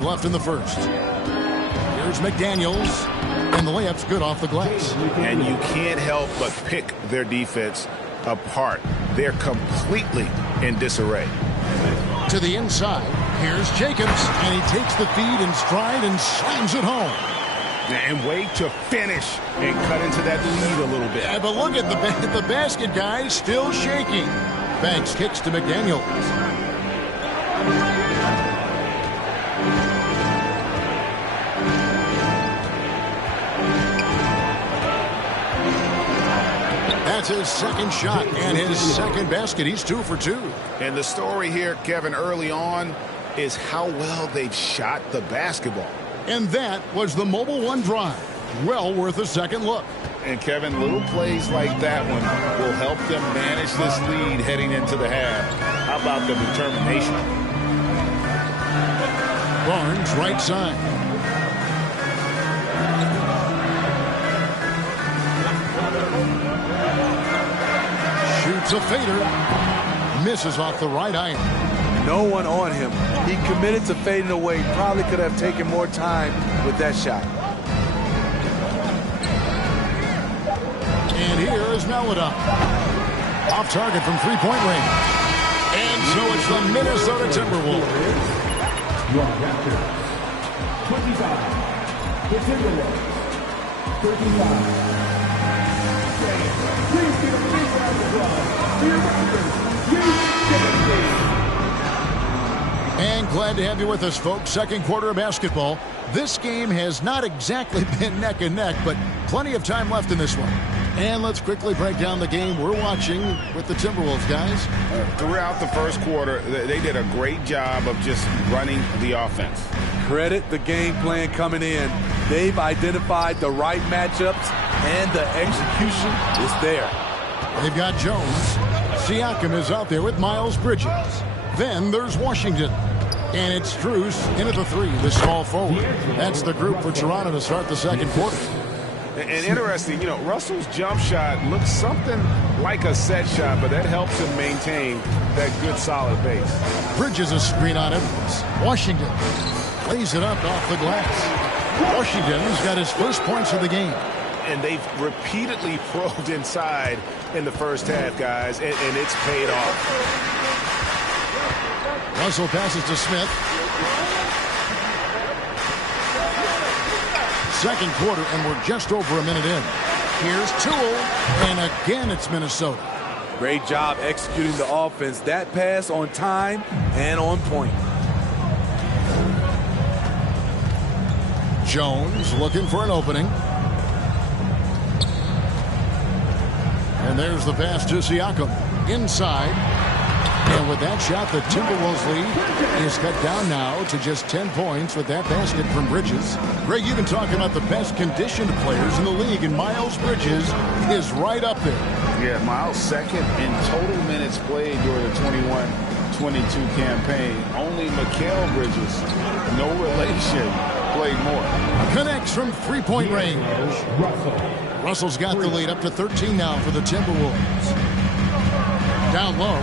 left in the first. Here's McDaniels, and the layup's good off the glass. And you can't help but pick their defense apart. They're completely in disarray. To the inside, here's Jacobs, and he takes the feed in stride and slams it home. And wait to finish and cut into that lead a little bit. Yeah, but look at the basket, guys, still shaking. Banks kicks to McDaniels. That's his second shot and his second basket. He's 2 for 2. And the story here, Kevin, early on is how well they've shot the basketball. And that was the Mobile One drive. Well worth a second look. And, Kevin, little plays like that one will help them manage this lead heading into the half. How about the determination? Barnes, right side. Shoots a fader. Misses off the right iron. No one on him. He committed to fading away. Probably could have taken more time with that shot. And here is Melodon. Off target from three-point range. And so it's the Minnesota Timberwolves. Your captor, 25. The Timberwolves, 35. Please give a big round of applause to your Raptors, U17. And glad to have you with us, folks. Second quarter of basketball. This game has not exactly been neck and neck, but plenty of time left in this one. And let's quickly break down the game we're watching with the Timberwolves, guys. Throughout the first quarter, they did a great job of just running the offense. Credit the game plan coming in. They've identified the right matchups, and the execution is there. They've got Jones. Siakam is out there with Miles Bridges. Then there's Washington. And it's Strus in at the three, the small forward. That's the group for Toronto to start the second quarter. And interesting, Russell's jump shot looks something like a set shot, but that helps him maintain that good, solid base. Bridges a screen on him. Washington lays it up off the glass. Washington's got his first points of the game. And they've repeatedly probed inside in the first half, guys, and it's paid off. Russell passes to Smith. Second quarter, and we're just over a minute in. Here's Toole, and again it's Minnesota. Great job executing the offense. That pass on time and on point. Jones looking for an opening. And there's the pass to Siakam. Inside. And with that shot, the Timberwolves lead is cut down now to just 10 points with that basket from Bridges. Greg, you've been talking about the best conditioned players in the league, and Miles Bridges is right up there. Yeah, Miles second in total minutes played during the 21-22 campaign. Only Mikal Bridges, no relation, played more. Connects from three-point range. Russell's got the lead up to 13 now for the Timberwolves. Down low.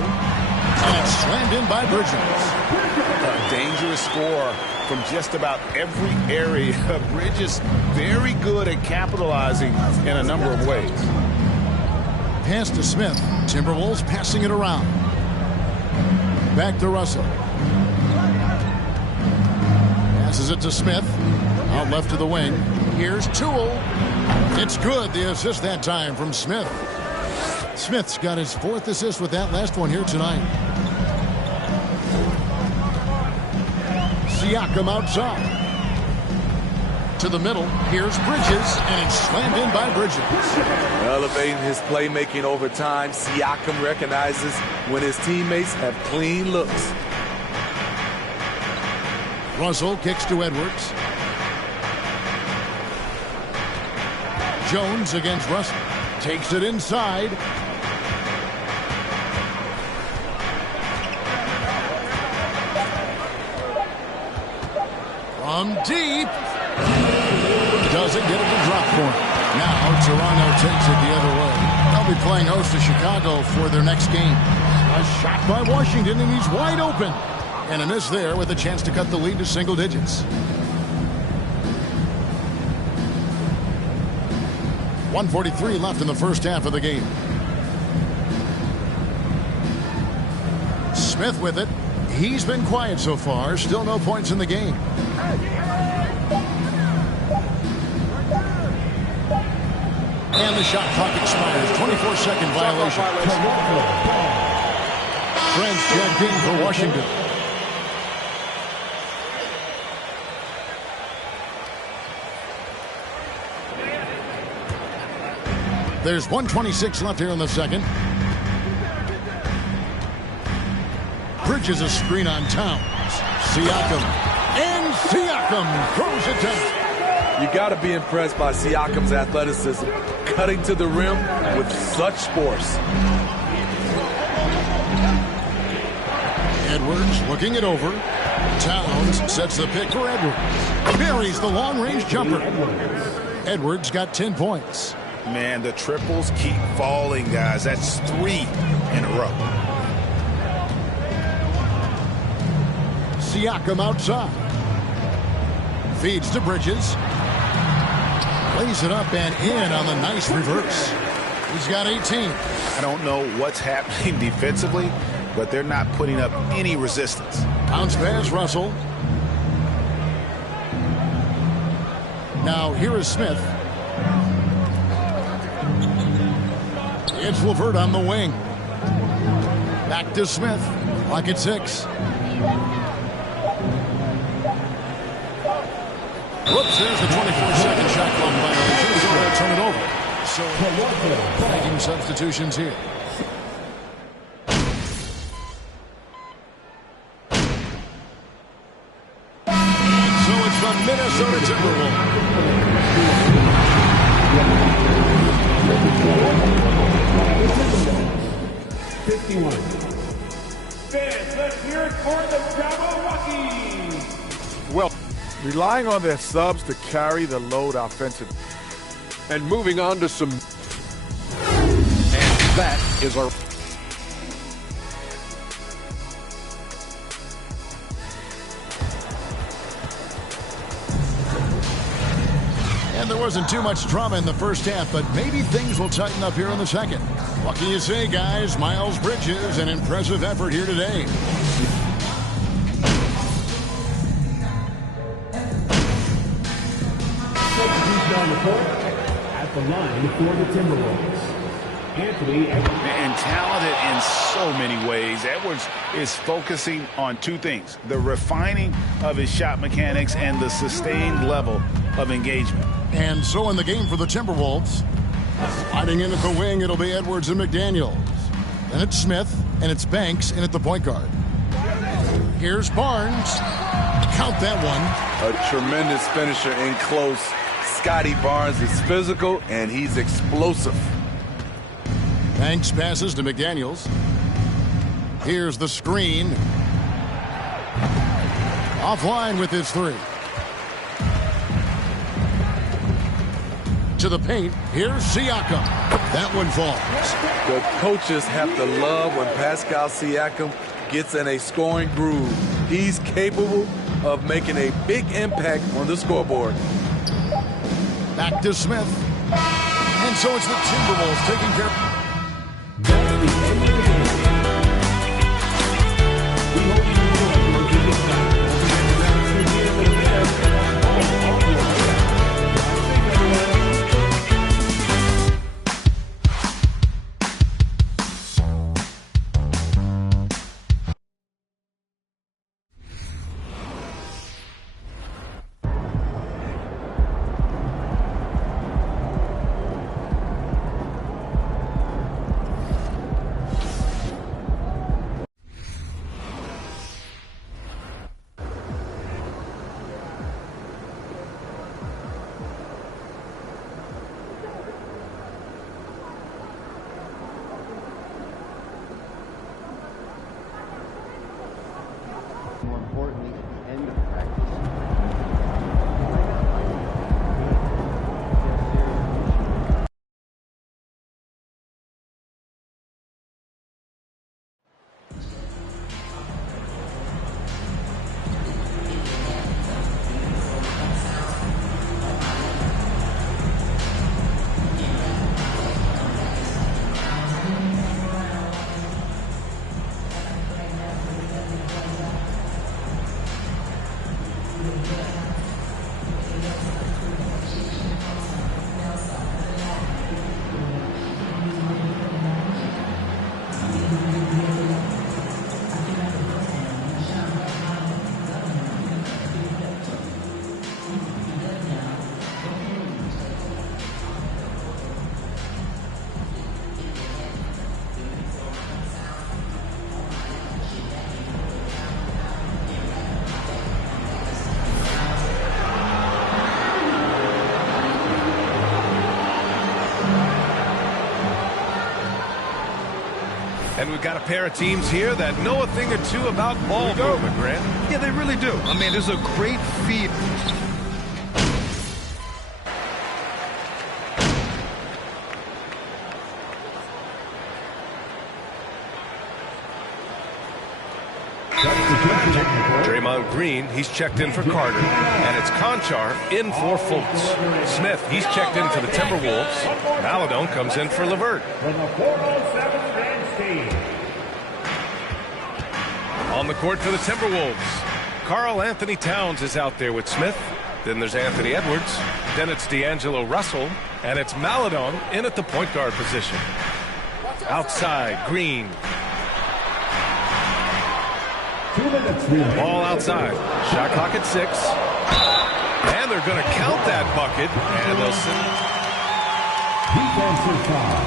And it's slammed in by Bridges. A dangerous score from just about every area. Bridges very good at capitalizing in a number of ways. Pass to Smith. Timberwolves passing it around. Back to Russell. Passes it to Smith. Out left to the wing. Here's Toole. It's good. The assist that time from Smith. Smith's got his fourth assist with that last one here tonight. Siakam outside. To the middle. Here's Bridges, and it's slammed in by Bridges. Elevating his playmaking over time, Siakam recognizes when his teammates have clean looks. Russell kicks to Edwards. Jones against Russell. Takes it inside. From deep. Doesn't get it to drop for him. Now Toronto takes it the other way. They'll be playing host to Chicago for their next game. A shot by Washington, and he's wide open. And a miss there with a chance to cut the lead to single digits. 1:43 left in the first half of the game. Smith with it. He's been quiet so far. Still no points in the game. And the shot clock expires. 24-second violation. Trent's checked in for Washington. There's 1:26 left here in the second. Bridges a screen on Towns. Siakam. And Siakam throws it down. You got to be impressed by Siakam's athleticism, cutting to the rim with such force. Edwards looking it over. Towns sets the pick for Edwards. Buries the long-range jumper. Edwards got 10 points. Man, the triples keep falling, guys. That's 3 in a row. Siakam outside. Feeds to Bridges. Lays it up and in on the nice reverse. He's got 18. I don't know what's happening defensively, but they're not putting up any resistance. Bounce pass, Russell. Now here is Smith. It's LeVert on the wing. Back to Smith. Clock at 6. Whoops, there's the 24-second shot clock violation. So they'll turn it over. So making substitutions here. And so it's the Minnesota Timberwolves. 51. Fans, let's hear it for the Jabberwockies. Well, relying on their subs to carry the load offensively. And moving on to some... And that is our... And there wasn't too much drama in the first half, but maybe things will tighten up here in the second. What can you say, guys? Miles Bridges, an impressive effort here today. Down the court at the line for the Timberwolves. Anthony And talented in so many ways. Edwards is focusing on 2 things: the refining of his shot mechanics and the sustained level of engagement. And so in the game for the Timberwolves, sliding in at the wing, it'll be Edwards and McDaniels. Then it's Smith, and it's Banks in at the point guard. Here's Barnes. Count that one. A tremendous finisher in close. Scotty Barnes is physical, and he's explosive. Banks passes to McDaniels. Here's the screen. Offline with his 3. To the paint. Here's Siakam. That one falls. The coaches have to love when Pascal Siakam gets in a scoring groove. He's capable of making a big impact on the scoreboard. Back to Smith. And so it's the Timberwolves taking care of... And we've got a pair of teams here that know a thing or two about ball movement, Grant. Yeah, they really do. I mean, there's a great feel. Draymond Green, he's checked in for Carter. And it's Conchar in for Fultz. Smith, he's checked in for the Timberwolves. Maladon comes in for LeVert. On the court for the Timberwolves, Karl Anthony Towns is out there with Smith. Then there's Anthony Edwards. Then it's D'Angelo Russell. And it's Maladon in at the point guard position. Outside, Green. Ball outside. Shot clock at 6. And they're going to count that bucket. And they'll send it. Defensive foul.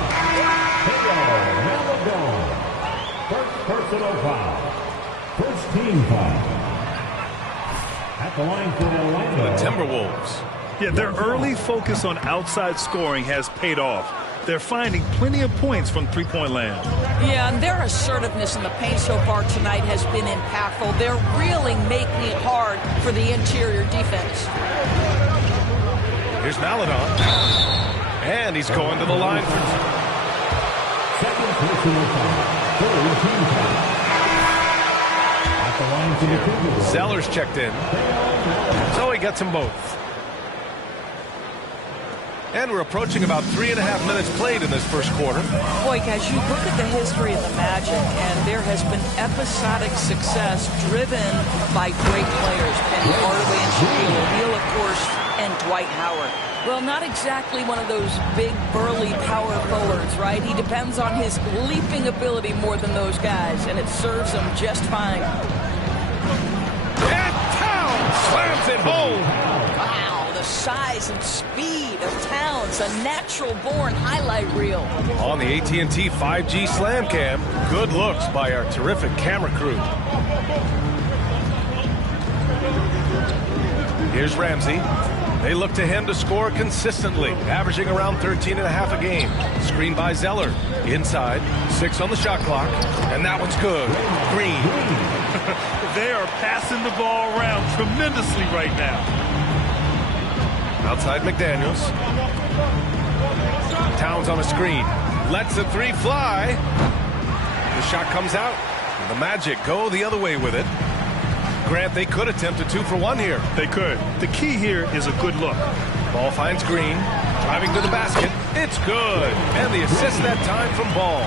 First personal foul. First team foul. At the line for Orlando. The Timberwolves. Yeah, their early focus on outside scoring has paid off. They're finding plenty of points from three-point land. Yeah, and their assertiveness in the paint so far tonight has been impactful. They're really making it hard for the interior defense. Here's Maladon. And he's going to the line for... Second personal foul. Third team foul. At the line for the Timberwolves. Zeller's checked in. So he gets them both. And we're approaching about 3.5 minutes played in this first quarter. Boy, guys, you look at the history of the Magic, and there has been episodic success driven by great players. Penny Hardaway and Shaquille O'Neal, of course, and Dwight Howard. Well, not exactly one of those big, burly power forwards, right? He depends on his leaping ability more than those guys, and it serves him just fine. And Towns slams it home. Wow, the size and speed of Towns, a natural-born highlight reel. On the AT&T 5G Slam Cam, good looks by our terrific camera crew. Here's Ramsey. They look to him to score consistently, averaging around 13.5 a game. Screen by Zeller. Inside, 6 on the shot clock, and that one's good. Green. They are passing the ball around tremendously right now. Outside McDaniels. Towns on a screen. Lets the three fly. The shot comes out. The Magic go the other way with it. Grant, they could attempt a 2-for-1 here. They could. The key here is a good look. Ball finds Green. Driving to the basket. It's good. And the assist that time from Ball.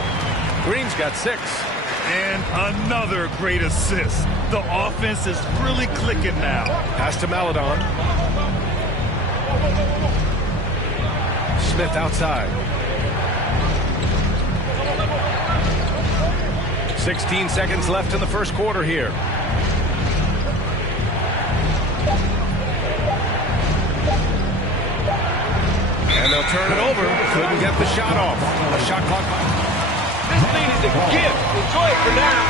Green's got 6. And another great assist. The offense is really clicking now. Pass to Maladon. Smith outside. 16 seconds left in the first quarter here. And they'll turn it over. Couldn't get the shot off. A shot clock. This lead is a gift. Enjoy it for now.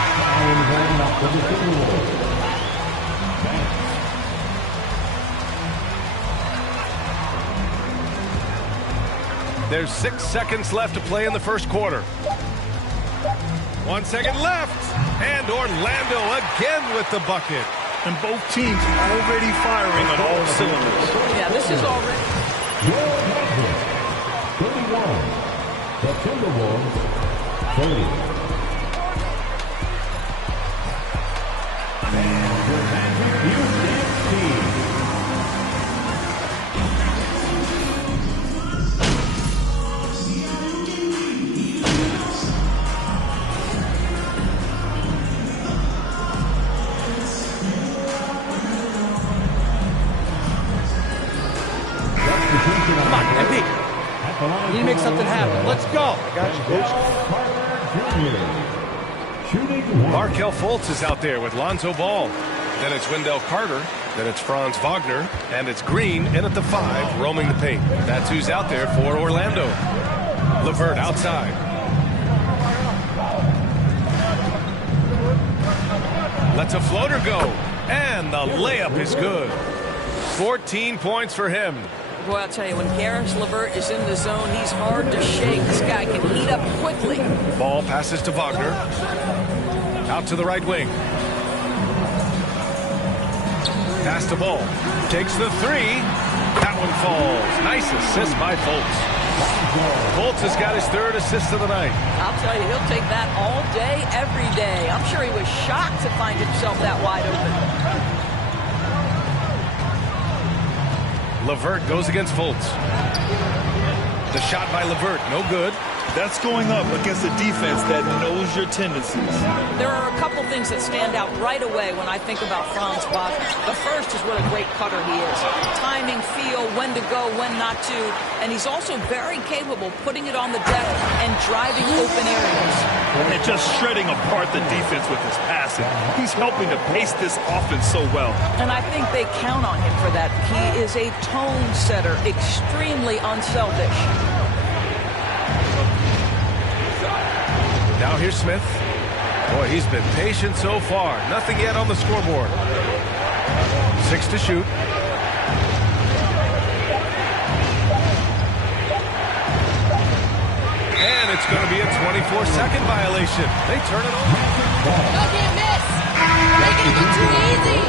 There's 6 seconds left to play in the first quarter. 1 second left. And Orlando again with the bucket. And both teams already firing on all cylinders. Yeah, this is already... 31. The Timberwolves, 30. Come on, MP. We need to make something happen. Let's go. I got you, coach. Markelle Fultz is out there with Lonzo Ball. Then it's Wendell Carter. Then it's Franz Wagner. And it's Green in at the 5, roaming the paint. That's who's out there for Orlando. LeVert outside. Lets a floater go. And the layup is good. 14 points for him. Boy, I'll tell you, when Caris LeVert is in the zone, he's hard to shake. This guy can heat up quickly. Ball passes to Wagner. Out to the right wing. Pass to Ball. Takes the three. That one falls. Nice assist by Fultz. Fultz has got his 3rd assist of the night. I'll tell you, he'll take that all day, every day. I'm sure he was shocked to find himself that wide open. LeVert goes against Fultz. The shot by LeVert, no good. That's going up against a defense that knows your tendencies. There are a couple things that stand out right away when I think about Franz Wagner. The first is what a great cutter he is. Timing, feel, when to go, when not to. And he's also very capable putting it on the deck and driving open areas. And just shredding apart the defense with his passing. He's helping to pace this offense so well. And I think they count on him for that. He is a tone setter, extremely unselfish. Now here's Smith. Boy, he's been patient so far. Nothing yet on the scoreboard. 6 to shoot. And it's going to be a 24-second violation. They turn it over. Go get miss. Making it look too easy.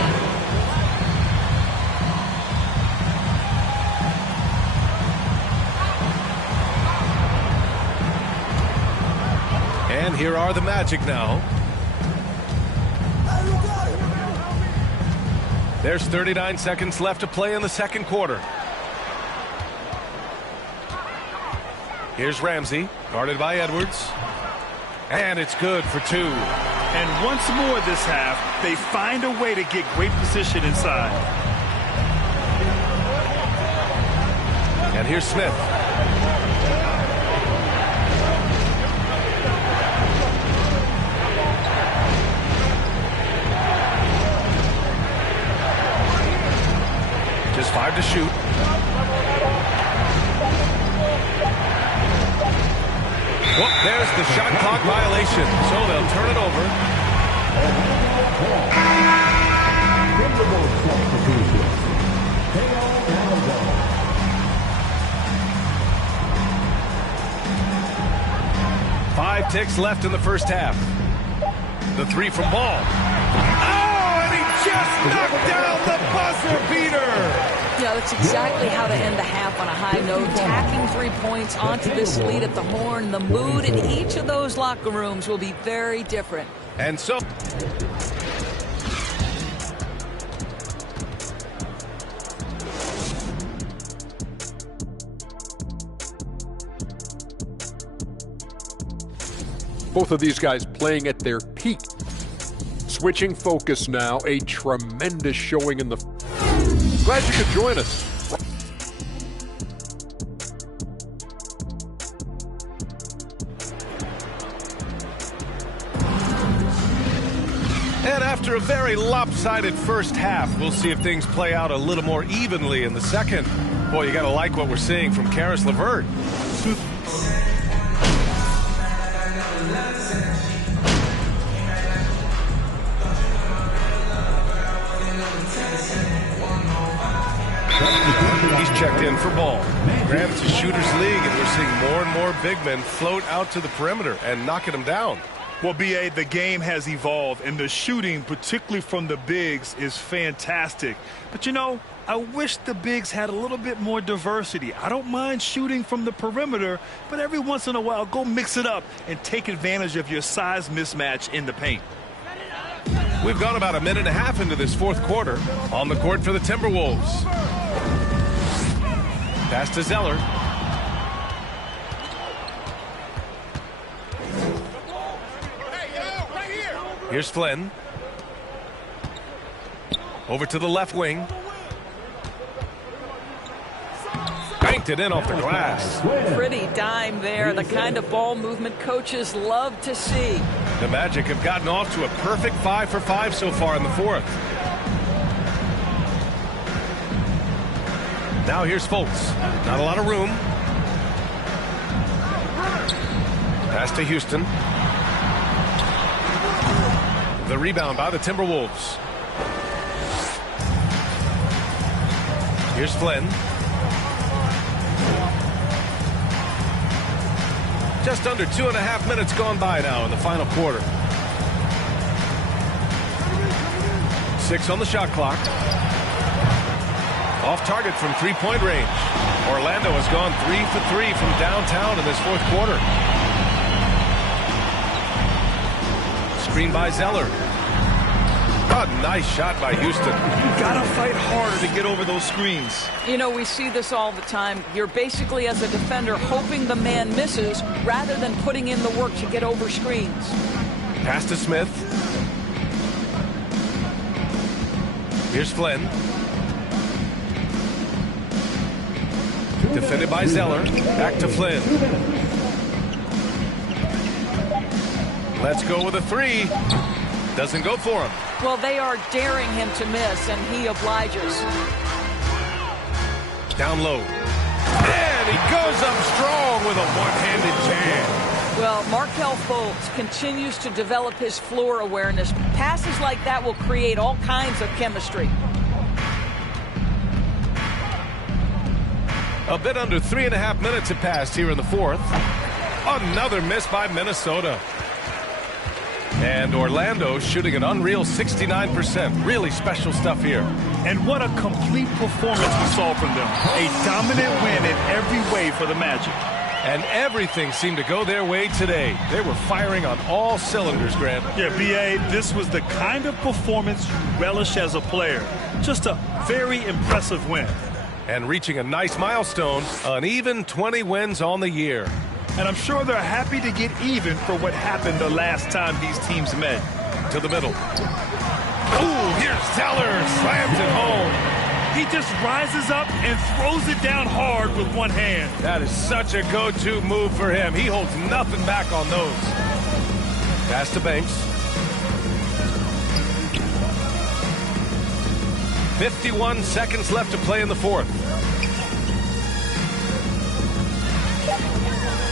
And here are the Magic now. There's 39 seconds left to play in the second quarter. Here's Ramsey, guarded by Edwards. And it's good for 2. And once more this half, they find a way to get great position inside. And here's Smith. Just 5 to shoot. Well, there's the shot clock violation, so they'll turn it over. Five ticks left in the first half. The 3 from Ball. Oh, and he just knocked down the buzzer beater. Yeah, that's exactly how to end the half on a high note. Tacking 3 points onto this lead at the horn. The mood in each of those locker rooms will be very different. And so... Both of these guys playing at their peak. Switching focus now, a tremendous showing in the... Glad you could join us. And after a very lopsided first half, we'll see if things play out a little more evenly in the second. Boy, you got to like what we're seeing from Caris LeVert. He's checked in for Ball. Graham, it's a shooter's league, and we're seeing more and more big men float out to the perimeter and knocking them down. Well, B.A., the game has evolved, and the shooting, particularly from the bigs, is fantastic. But, you know, I wish the bigs had a little bit more diversity. I don't mind shooting from the perimeter, but every once in a while, go mix it up and take advantage of your size mismatch in the paint. We've gone about a minute and a half into this fourth quarter. On the court for the Timberwolves. Pass to Zeller. Here's Flynn. Over to the left wing. Banked it in off the glass. Pretty dime there. The kind of ball movement coaches love to see. The Magic have gotten off to a perfect 5 for 5 so far in the fourth. Now here's Fultz. Not a lot of room. Pass to Houston. The rebound by the Timberwolves. Here's Flynn. Just under 2.5 minutes gone by now in the final quarter. 6 on the shot clock. Off target from three-point range. Orlando has gone 3 for 3 from downtown in this fourth quarter. Screen by Zeller. A nice shot by Houston. You gotta fight harder to get over those screens. You know, we see this all the time. You're basically, as a defender, hoping the man misses rather than putting in the work to get over screens. Pass to Smith. Here's Flynn. Defended by Zeller. Back to Flynn. Let's go with a three. Doesn't go for him. Well, they are daring him to miss, and he obliges. Down low. And he goes up strong with a one-handed jam. Well, Markelle Fultz continues to develop his floor awareness. Passes like that will create all kinds of chemistry. A bit under 3.5 minutes have passed here in the fourth. Another miss by Minnesota. And Orlando shooting an unreal 69%. Really special stuff here. And what a complete performance we saw from them. A dominant win in every way for the Magic. And everything seemed to go their way today. They were firing on all cylinders, Grant. Yeah, B.A., this was the kind of performance you relish as a player. Just a very impressive win. And reaching a nice milestone, an even 20 wins on the year. And I'm sure they're happy to get even for what happened the last time these teams met. To the middle. Ooh, here's Zeller, slams it home. He just rises up and throws it down hard with one hand. That is such a go-to move for him. He holds nothing back on those. Pass to Banks. 51 seconds left to play in the fourth.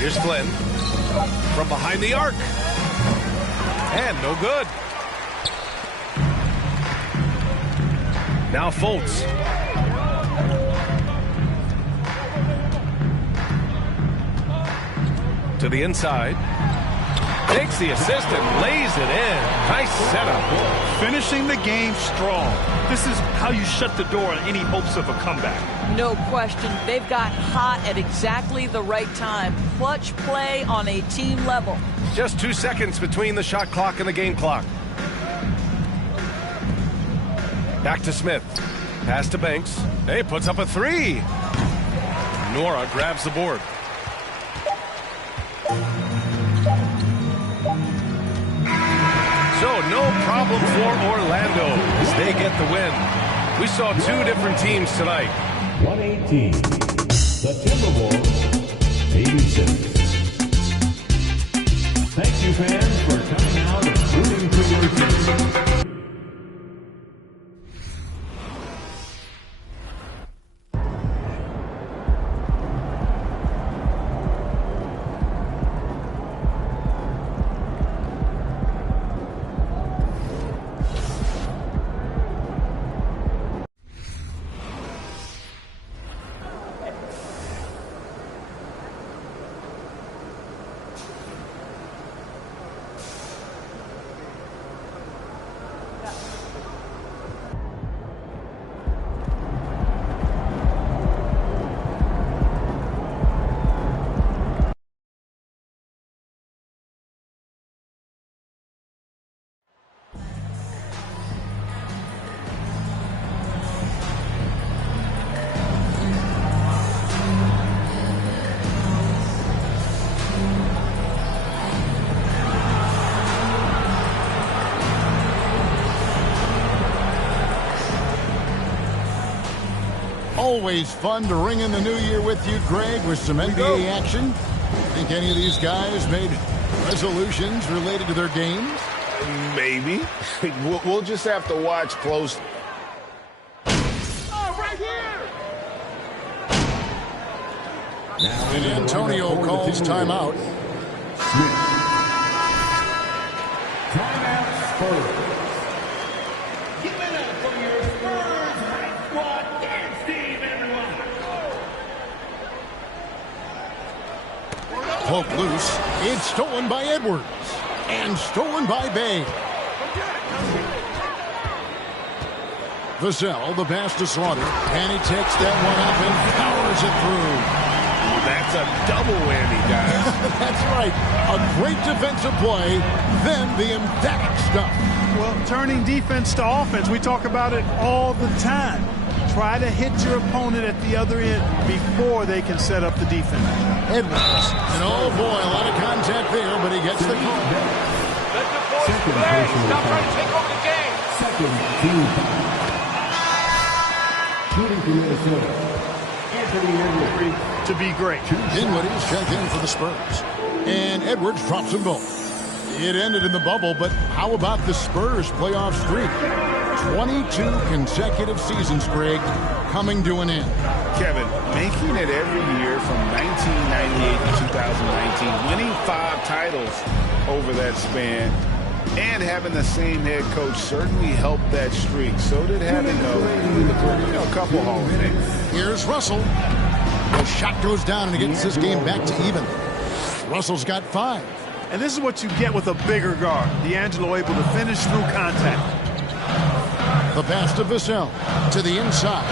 Here's Flynn. From behind the arc. And no good. Now Fultz. To the inside. Takes the assist and lays it in. Nice setup. Finishing the game strong. This is how you shut the door on any hopes of a comeback. No question. They've got hot at exactly the right time. Clutch play on a team level. Just 2 seconds between the shot clock and the game clock. Back to Smith. Pass to Banks. Hey, puts up a three. Nora grabs the board. So no problem for Orlando as they get the win. We saw two different teams tonight. 118. The Timberwolves, 86. Thank you, fans, for coming out and rooting for your team. Always fun to ring in the new year with you, Greg, with some NBA action. Think any of these guys made resolutions related to their games? Maybe. We'll just have to watch close. Oh, right here! Now and Antonio calls timeout. Timeout Spurs. Poked loose. It's stolen by Edwards. And stolen by Bay. Vassell, the pass to Slaughter. And he takes that one up and powers it through. That's a double whammy, guys. That's right. A great defensive play, then the emphatic stuff. Well, turning defense to offense, we talk about it all the time. Try to hit your opponent at the other end before they can set up the defense. Edwards. And oh boy, a lot of contact there, but he gets the call. Let the boys play. Stop trying to take over the game. Second team foul. Shooting for Minnesota. Anthony Edwards. To be great. Dinwiddie's checked in for the Spurs. And Edwards drops them both. It ended in the bubble, but how about the Spurs playoff streak? 22 consecutive seasons, Greg, coming to an end. Kevin, making it every year from 1998 to 2019, winning 5 titles over that span, and having the same head coach certainly helped that streak. So did having a couple Hall of Famers. Here's Russell. The shot goes down and he gets this game back to even. Russell's got 5. And this is what you get with a bigger guard. D'Angelo able to finish through contact. The pass to Vassell. To the inside.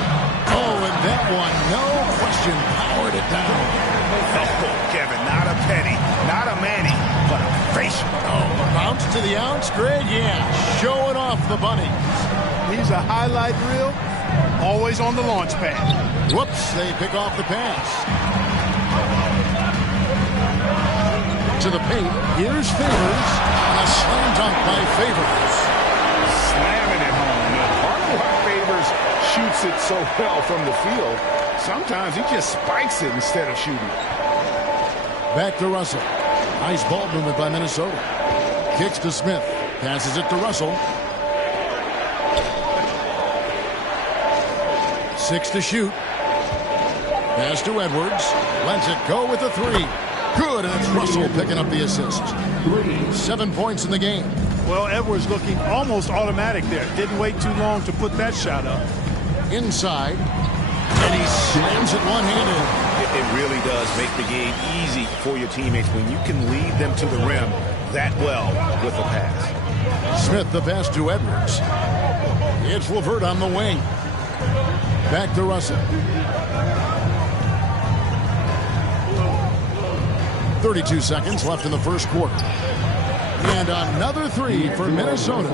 Oh, and that one, no question, powered it down. Oh, Kevin, not a penny, not a Manny, but a facial. Oh, bounce to the ounce, Greg, yeah. Showing off the bunny. He's a highlight reel, always on the launch pad. Whoops, they pick off the pass. To the paint, here's Favors. A slam dunk by Favors. Slamming it home. Now, part of why Favors shoots it so well from the field, sometimes he just spikes it instead of shooting it. Back to Russell. Nice ball movement by Minnesota. Kicks to Smith. Passes it to Russell. 6 to shoot. Pass to Edwards. Lets it go with a 3. Good, and it's Russell picking up the assist. 7 points in the game. Well, Edwards looking almost automatic there. Didn't wait too long to put that shot up. Inside, and he slams it one-handed. It really does make the game easy for your teammates when you can lead them to the rim that well with a pass. Smith the pass to Edwards. It's LeVert on the wing. Back to Russell. 32 seconds left in the first quarter. And another 3 for Minnesota.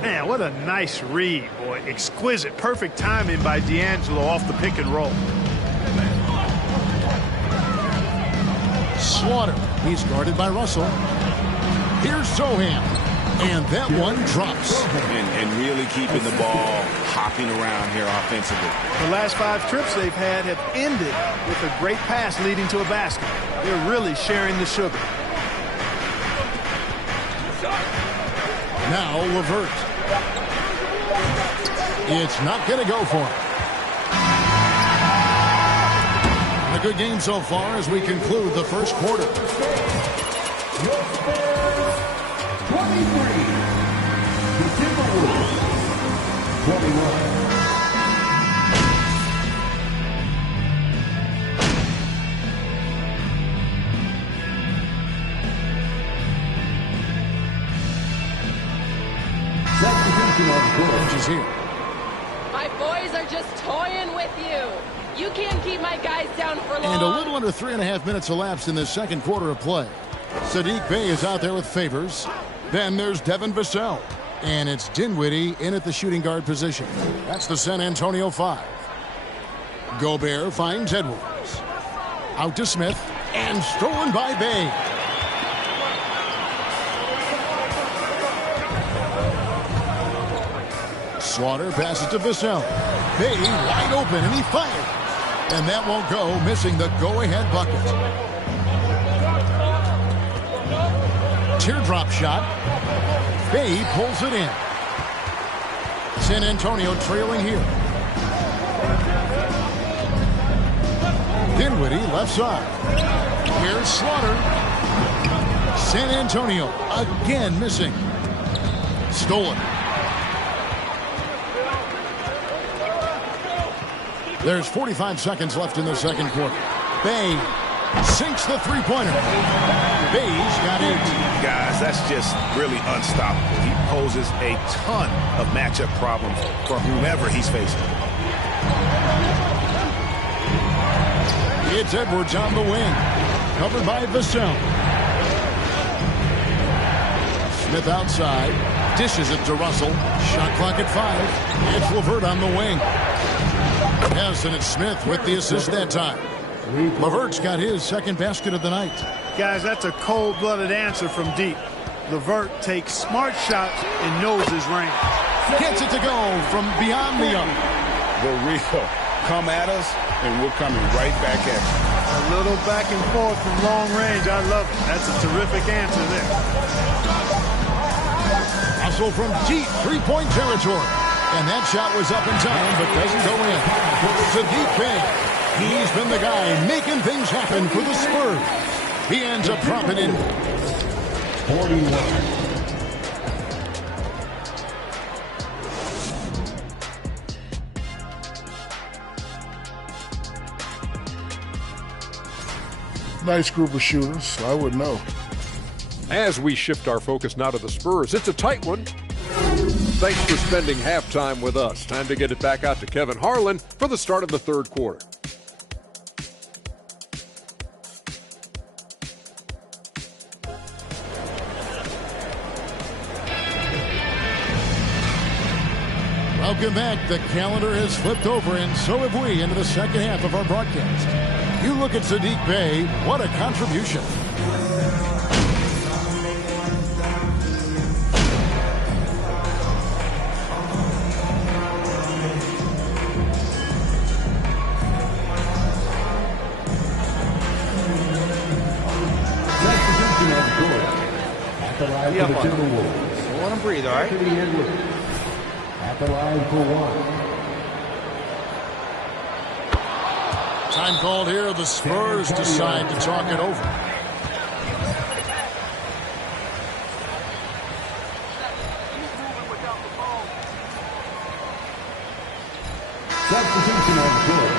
Man, what a nice read, boy. Exquisite. Perfect timing by D'Angelo off the pick and roll. Slaughter. He's guarded by Russell. Here's Sohan. And that one drops. And really keeping the ball hopping around here offensively. The last 5 trips they've had have ended with a great pass leading to a basket. They're really sharing the sugar. Now LeVert. It's not going to go for him. A good game so far as we conclude the first quarter. 23. The Timberwolves. 21. Is here. My boys are just toying with you. You can't keep my guys down for long. And a little under 3.5 minutes elapsed in this second quarter of play. Saddiq Bey is out there with Favors. Then there's Devin Vassell. And it's Dinwiddie in at the shooting guard position. That's the San Antonio 5. Gobert finds Edwards. Out to Smith. And stolen by Bey. Slaughter passes to Vassell. Bey wide open, and he fires. And that won't go, missing the go-ahead bucket. Teardrop shot. Bey pulls it in. San Antonio trailing here. Dinwiddie left side. Here's Slaughter. San Antonio again missing. Stolen. There's 45 seconds left in the second quarter. Bey Sinks the three-pointer. Bay's got 8. Guys, that's just really unstoppable. He poses a ton of matchup problems for whomever he's facing. It's Edwards on the wing. Covered by Vassell. Smith outside. Dishes it to Russell. Shot clock at 5. It's LeVert on the wing. Yes, and it's Smith with the assist that time. LeVert's got his second basket of the night. Guys, that's a cold-blooded answer from deep. LeVert takes smart shots and knows his range. Gets it to go from beyond the arc. The real. Come at us, and we're coming right back at you. A little back and forth from long range. I love it. That's a terrific answer there. Russell from deep three-point territory. And that shot was up in time, but doesn't go in. Saddiq Bey. He's been the guy making things happen for the Spurs. He ends up dropping in 41. Nice group of shooters, so I would know. As we shift our focus now to the Spurs, it's a tight one. Thanks for spending halftime with us. Time to get it back out to Kevin Harlan for the start of the third quarter. Welcome back. The calendar has flipped over, and so have we, into the second half of our broadcast. You look at Saddiq Bey, what a contribution. At the line for the Timberwolves. Don't let him breathe, all right? Anthony Edwards. At the line for 1. Time called here. The Spurs decide to talk it over. Substitution on the court.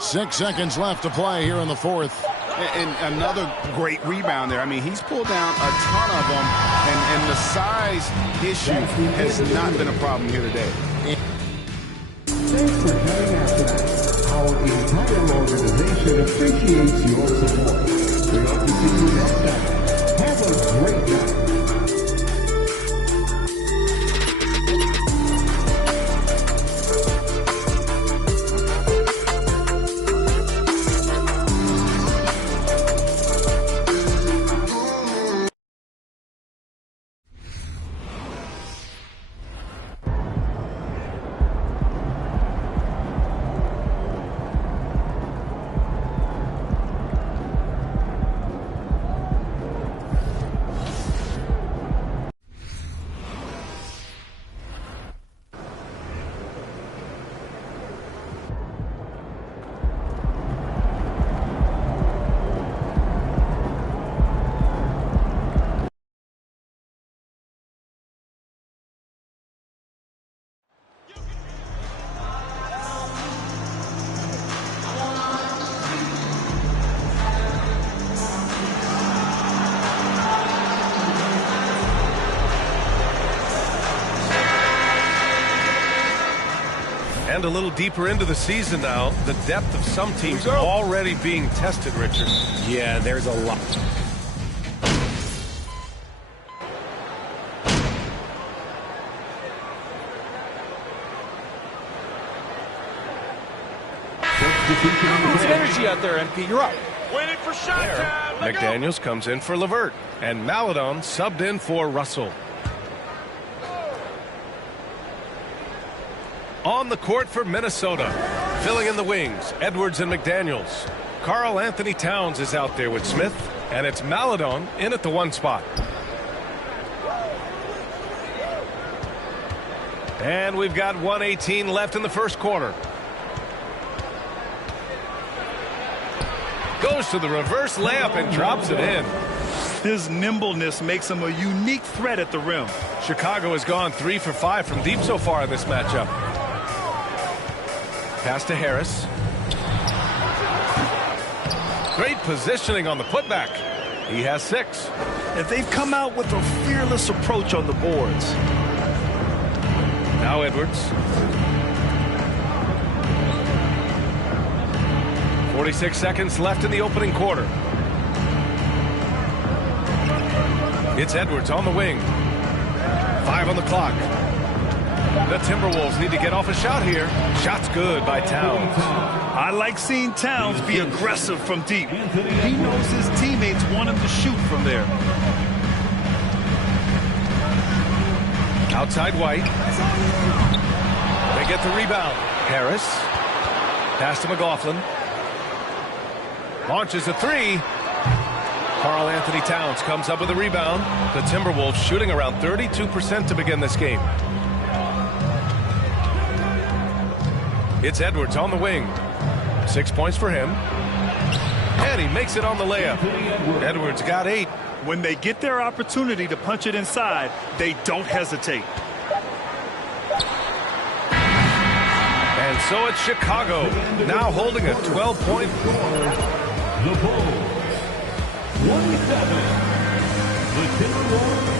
Six seconds left to play here in the fourth. And another great rebound there. I mean, he's pulled down a ton of them, and the size issue has not been a problem here today. Thanks for coming out tonight. Our entire organization appreciates your support. We hope to see you next time. Have a great night. And a little deeper into the season now, the depth of some teams already being tested, Richard. Yeah, there's a lot. Some energy out there, MP. You're up. Waiting for shot time. McDaniels comes in for LeVert, and Maledon subbed in for Russell. On the court for Minnesota, filling in the wings, Edwards and McDaniels. Karl Anthony Towns is out there with Smith, and it's Maledon in at the 1 spot. And we've got 1:18 left in the first quarter. Goes to the reverse layup and drops it in. His nimbleness makes him a unique threat at the rim. Chicago has gone 3 for 5 from deep so far in this matchup. Pass to Harris. Great positioning on the putback. He has 6. And they've come out with a fearless approach on the boards. Now Edwards. 46 seconds left in the opening quarter. It's Edwards on the wing. 5 on the clock. The Timberwolves need to get off a shot here. Shot's good by Towns. I like seeing Towns be aggressive from deep. He knows his teammates want him to shoot from there. Outside White. They get the rebound. Harris. Pass to McLaughlin. Launches a 3. Karl Anthony Towns comes up with a rebound. The Timberwolves shooting around 32% to begin this game. It's Edwards on the wing. 6 points for him. And he makes it on the layup. Edwards got 8. When they get their opportunity to punch it inside, they don't hesitate. And so it's Chicago, now holding a 12-point. The Bulls. 27. The Timberwolves.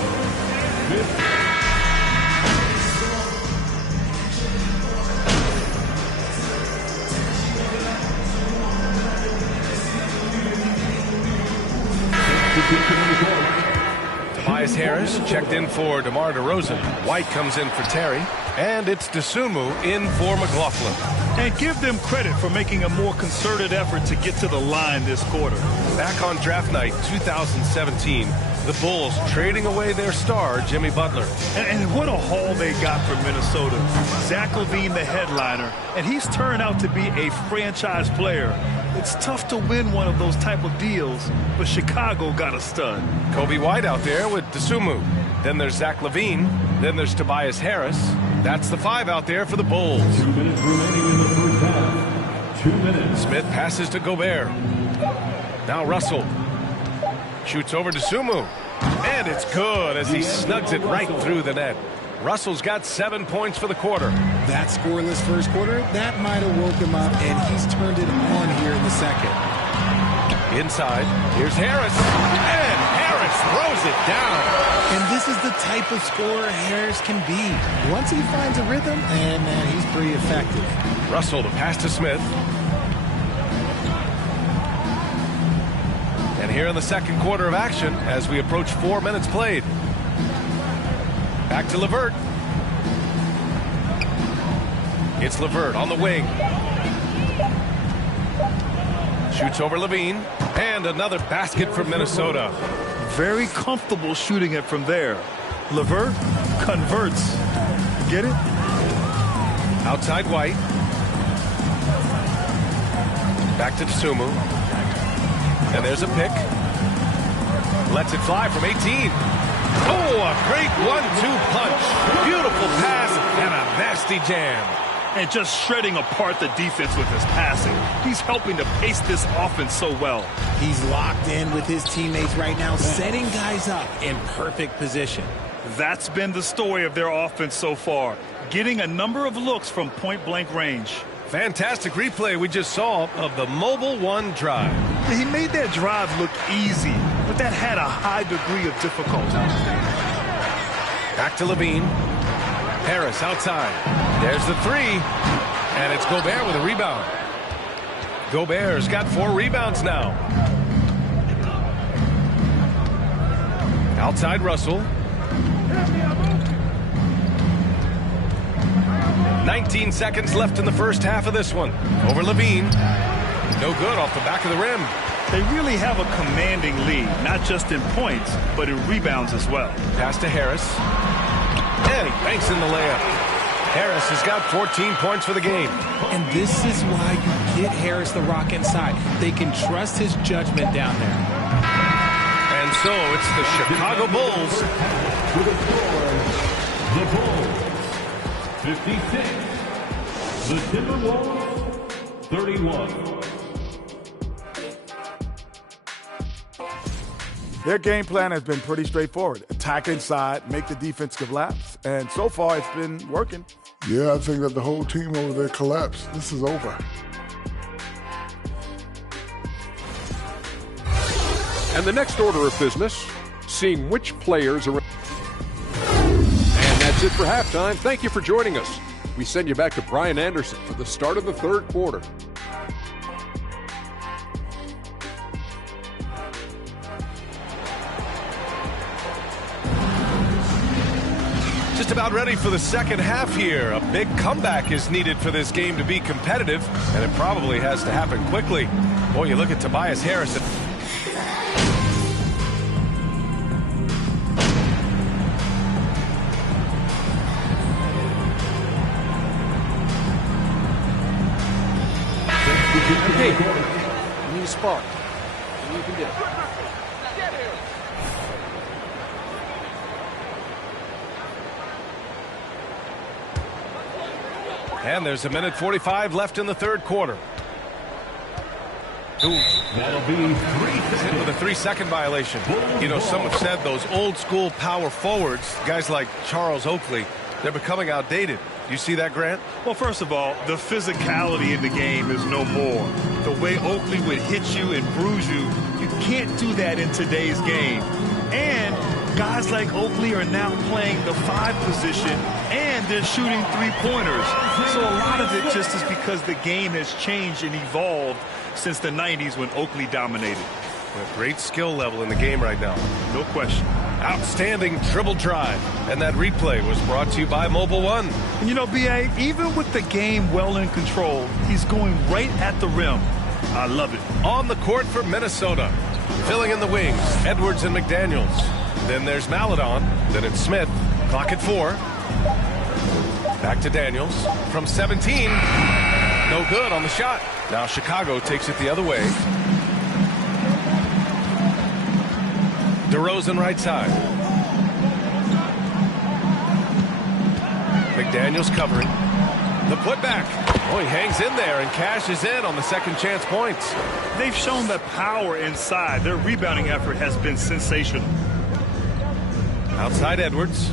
15. Tobias Harris checked in for DeMar DeRozan. White comes in for Terry. And it's Dosunmu in for McLaughlin. And give them credit for making a more concerted effort to get to the line this quarter. Back on draft night 2017, the Bulls trading away their star, Jimmy Butler. And what a haul they got from Minnesota. Zach LaVine, the headliner, and he's turned out to be a franchise player. It's tough to win one of those type of deals, but Chicago got a stud. Kobe White out there with Dosunmu. Then there's Zach LaVine. Then there's Tobias Harris. That's the 5 out there for the Bulls. 2 minutes remaining in the first half. 2 minutes. Smith passes to Gobert. Now Russell. Shoots over to Dosunmu. And it's good as he snugs it right through the net. Russell's got 7 points for the quarter. That scoreless first quarter, that might have woke him up, and he's turned it on here in the second. Inside, here's Harris. And Harris throws it down. And this is the type of scorer Harris can be. Once he finds a rhythm, and man, he's pretty effective. Russell, the pass to Smith. And here in the second quarter of action, as we approach 4 minutes played. Back to LeVert. It's LeVert on the wing. Shoots over LaVine. And another basket from Minnesota. Very comfortable shooting it from there. LeVert converts. Get it? Outside White. Back to Dosunmu. And there's a pick. Lets it fly from 18. Oh, a great 1-2 punch. Beautiful pass and a nasty jam. And just shredding apart the defense with his passing. He's helping to pace this offense so well. He's locked in with his teammates right now, setting guys up in perfect position. That's been the story of their offense so far, getting a number of looks from point-blank range. Fantastic replay we just saw of the Mobile One drive. He made that drive look easy, but that had a high degree of difficulty. Back to LaVine. Harris outside. There's the 3. And it's Gobert with a rebound. Gobert's got 4 rebounds now. Outside Russell. 19 seconds left in the first half of this one. Over LaVine. No good off the back of the rim. They really have a commanding lead, not just in points, but in rebounds as well. Pass to Harris. And he banks in the layup. Harris has got 14 points for the game. And this is why you get Harris the rock inside. They can trust his judgment down there. And so it's the Chicago Bulls. The Bulls, 56. The Timberwolves, 31. Their game plan has been pretty straightforward. Attack inside, make the defense collapse, and so far it's been working. Yeah, I think that the whole team over there collapsed. This is over. And the next order of business, seeing which players are... And that's it for halftime. Thank you for joining us. We send you back to Brian Anderson for the start of the third quarter. Just about ready for the second half here. A big comeback is needed for this game to be competitive, and it probably has to happen quickly. Boy, you look at Tobias Harris. Hey, you need a spark. You can do it. And there's a minute 45 left in the third quarter. That'll be 3 seconds. With a 3-second violation. You know, some have said those old school power forwards, guys like Charles Oakley, they're becoming outdated. Do you see that, Grant? Well, first of all, the physicality in the game is no more. The way Oakley would hit you and bruise you, you can't do that in today's game. And guys like Oakley are now playing the 5 position, and they're shooting 3-pointers. So a lot of it just is because the game has changed and evolved since the 90s when Oakley dominated. A great skill level in the game right now. No question. Outstanding dribble drive. And that replay was brought to you by Mobile One. And you know, B.A., even with the game well in control, he's going right at the rim. I love it. On the court for Minnesota. Filling in the wings, Edwards and McDaniels. Then there's Maladon. Then it's Smith. Clock at 4. Back to Daniels. From 17. No good on the shot. Now Chicago takes it the other way. DeRozan right side. McDaniels covering. The putback. Oh, he hangs in there and cashes in on the second chance points. They've shown the power inside. Their rebounding effort has been sensational. Outside Edwards.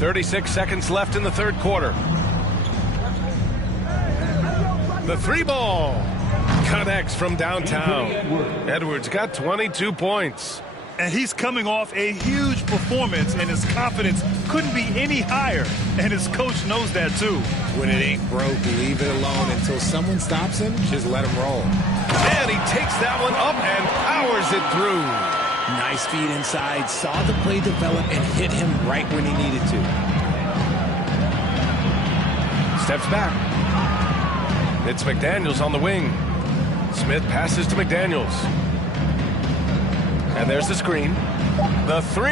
36 seconds left in the third quarter. The 3-ball connects from downtown. Edwards got 22 points. And he's coming off a huge performance, and his confidence couldn't be any higher. And his coach knows that, too. When it ain't broke, leave it alone until someone stops him. Just let him roll. And he takes that one up and powers it through. Nice feed inside. Saw the play develop and hit him right when he needed to. Steps back. It's McDaniels on the wing. Smith passes to McDaniels. And there's the screen. The 3.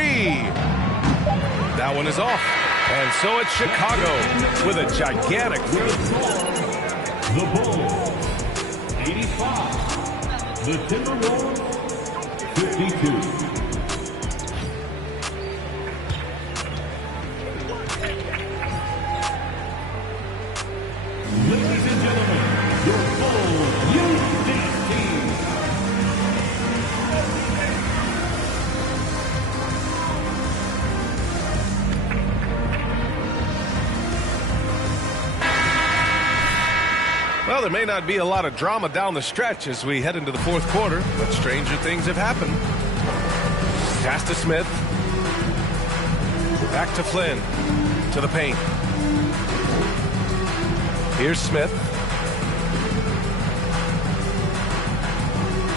That one is off. And so it's Chicago with a gigantic lead. The Bulls, 85. The Timberwolves, 52. Ladies and gentlemen, your Bulls Youth Dance Team. Well, there may not be a lot of drama down the stretch as we head into the fourth quarter, but stranger things have happened. Pass to Smith. Back to Flynn. To the paint. Here's Smith.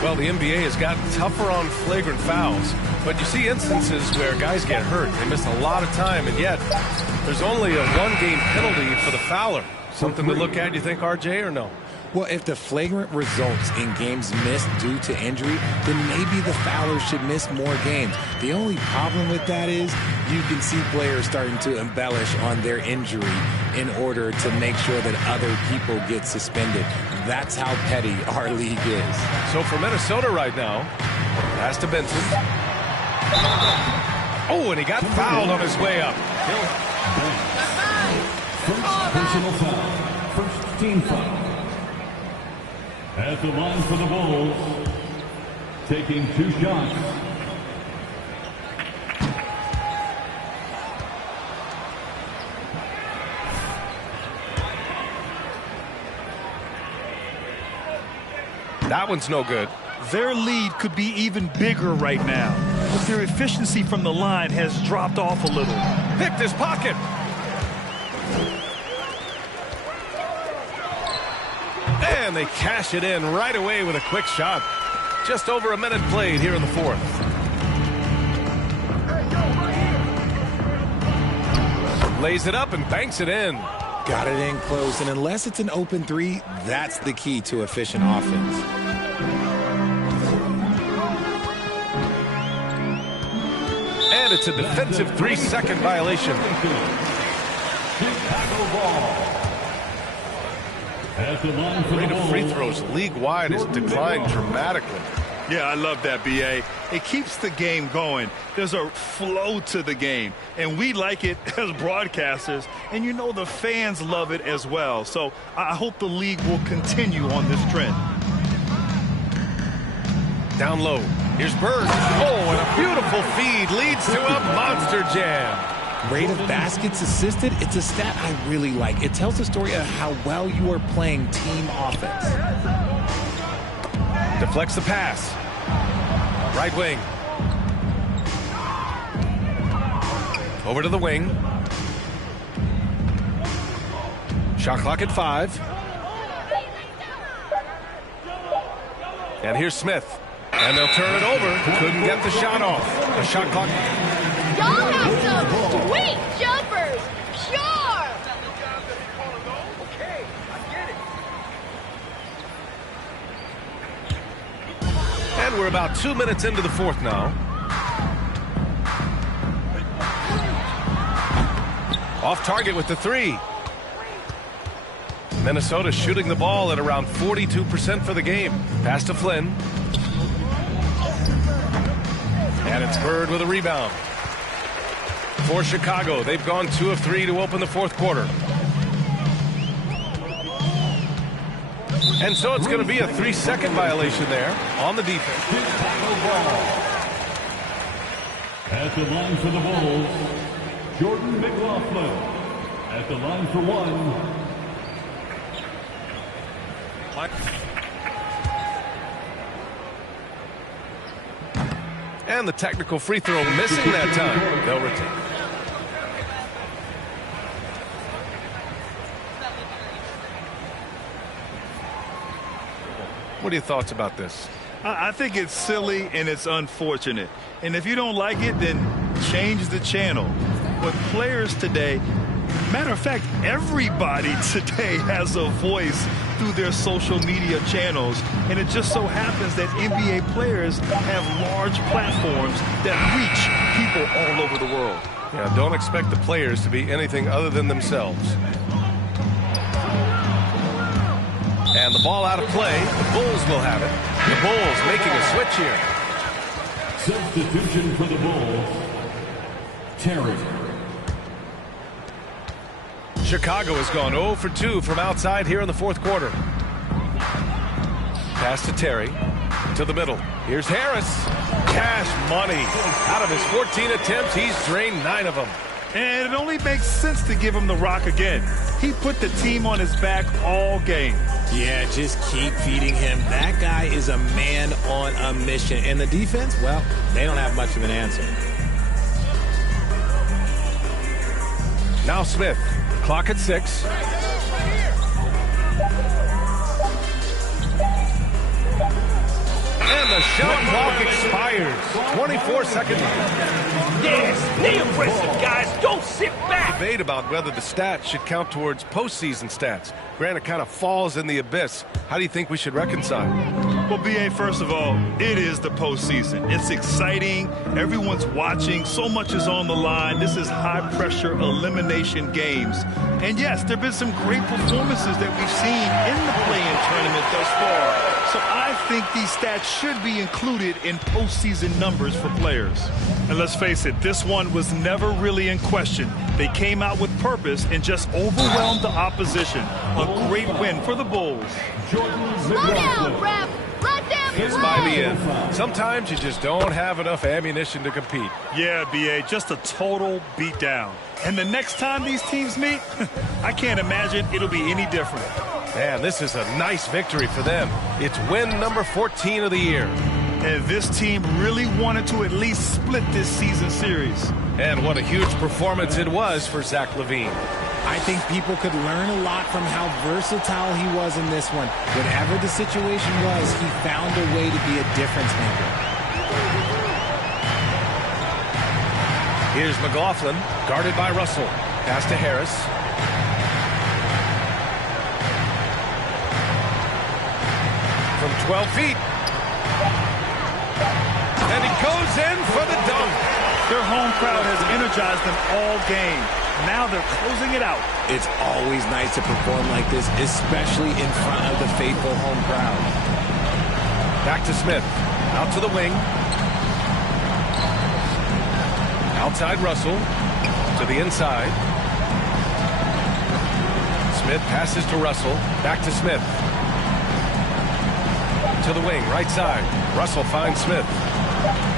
Well, the NBA has gotten tougher on flagrant fouls, but you see instances where guys get hurt. They miss a lot of time, and yet there's only a 1-game penalty for the fouler. Something to look at, you think, RJ, or no? Well, if the flagrant results in games missed due to injury, then maybe the fouler should miss more games. The only problem with that is you can see players starting to embellish on their injury in order to make sure that other people get suspended. That's how petty our league is. So for Minnesota right now, pass to Benson. Oh, and he got fouled on his way up. First personal foul. First team foul. At the line for the Bulls, taking 2 shots. That one's no good. Their lead could be even bigger right now, but their efficiency from the line has dropped off a little. Picked his pocket. And they cash it in right away with a quick shot. Just over a minute played here in the fourth. Lays it up and banks it in. Got it in close, and unless it's an open three, that's the key to efficient offense. And it's a defensive 3-second violation. The rate of free throws league-wide has declined dramatically. Yeah, I love that, B.A. It keeps the game going. There's a flow to the game, and we like it as broadcasters, and you know the fans love it as well. So I hope the league will continue on this trend. Down low. Here's Bird. Oh, and a beautiful feed leads to a monster jam. Rate of baskets assisted, it's a stat I really like. It tells the story of how well you are playing team offense. Deflects the pass. Right wing. Over to the wing. Shot clock at 5. And here's Smith. And they'll turn it over. Couldn't get the shot off. A shot clock. Y'all have some sweet jumpers. Sure. And we're about 2 minutes into the fourth now. Off target with the 3. Minnesota shooting the ball at around 42% for the game. Pass to Flynn. And it's Bird with a rebound. For Chicago, they've gone 2 of 3 to open the fourth quarter. And so it's going to be a 3-second violation there on the defense. At the line for the Bulls, Jordan McLaughlin. At the line for 1. And the technical free throw missing that time. They'll retain. What are your thoughts about this? I think it's silly and it's unfortunate. And if you don't like it, then change the channel. But players today, matter of fact, everybody today has a voice through their social media channels. And it just so happens that NBA players have large platforms that reach people all over the world. Yeah, don't expect the players to be anything other than themselves. And the ball out of play. The Bulls will have it. The Bulls making a switch here. Substitution for the Bulls, Terry. Chicago has gone 0 for 2 from outside here in the fourth quarter. Pass to Terry. To the middle. Here's Harris. Cash money. Out of his 14 attempts, he's drained 9 of them. And it only makes sense to give him the rock again. He put the team on his back all game. Yeah, just keep feeding him. That guy is a man on a mission. And the defense, well, they don't have much of an answer. Now Smith. Clock at 6. And the shot clock expires. 24 seconds. Yes, stay aggressive, guys. Don't sit back. Debate about whether the stats should count towards postseason stats. Grant, it kind of falls in the abyss. How do you think we should reconcile? Well, B.A., first of all, it is the postseason. It's exciting. Everyone's watching. So much is on the line. This is high-pressure elimination games. And, yes, there have been some great performances that we've seen in the play-in tournament thus far. So I think these stats should be included in postseason numbers for players. And let's face it, this one was never really in question. They came out with purpose and just overwhelmed the opposition. A great win for the Bulls. Slow down, ref. Let them It's by the end. Sometimes you just don't have enough ammunition to compete. Yeah, B.A., just a total beatdown. And the next time these teams meet, I can't imagine it'll be any different. Man, this is a nice victory for them. It's win number 14 of the year. And this team really wanted to at least split this season series. And what a huge performance it was for Zach LaVine. I think people could learn a lot from how versatile he was in this one. Whatever the situation was, he found a way to be a difference maker. Here's McLaughlin, guarded by Russell. Pass to Harris. From 12 feet. And he goes in for the dunk. Their home crowd has energized them all game. Now they're closing it out. It's always nice to perform like this, especially in front of the faithful home crowd. Back to Smith. Out to the wing. Outside Russell. To the inside. Smith passes to Russell. Back to Smith. To the wing, right side. Russell finds Smith.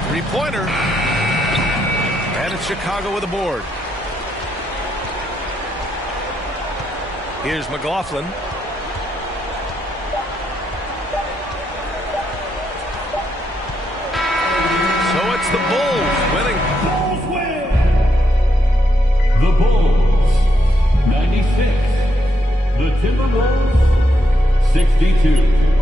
Three-pointer. And it's Chicago with a board. Here's McLaughlin. So it's the Bulls winning. Bulls win! The Bulls, 96. The Timberwolves, 62.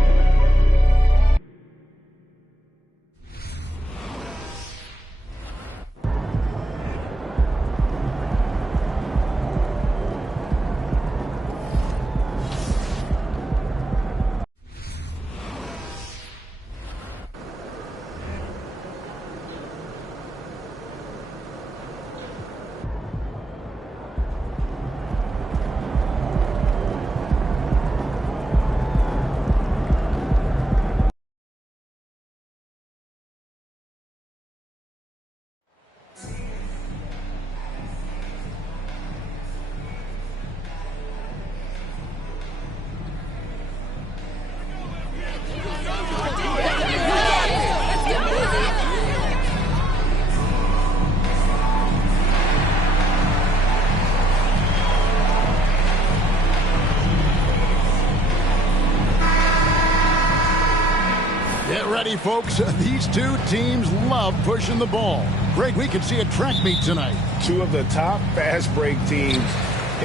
Folks, these two teams love pushing the ball. Greg, we can see a track meet tonight. Two of the top fast break teams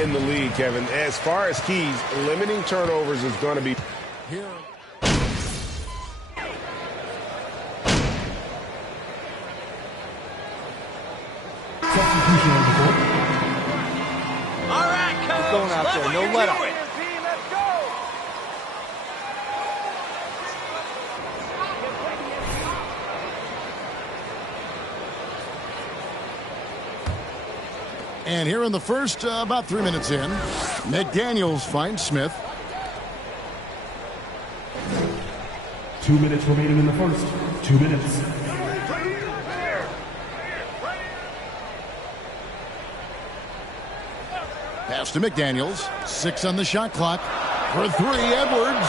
in the league, Kevin. As far as keys, limiting turnovers is going to be here. All right, Coach. Going out there, no let up. And here in the first, about 3 minutes in, McDaniels finds Smith. 2 minutes remaining in the first. 2 minutes. Pass to McDaniels. 6 on the shot clock. For 3, Edwards.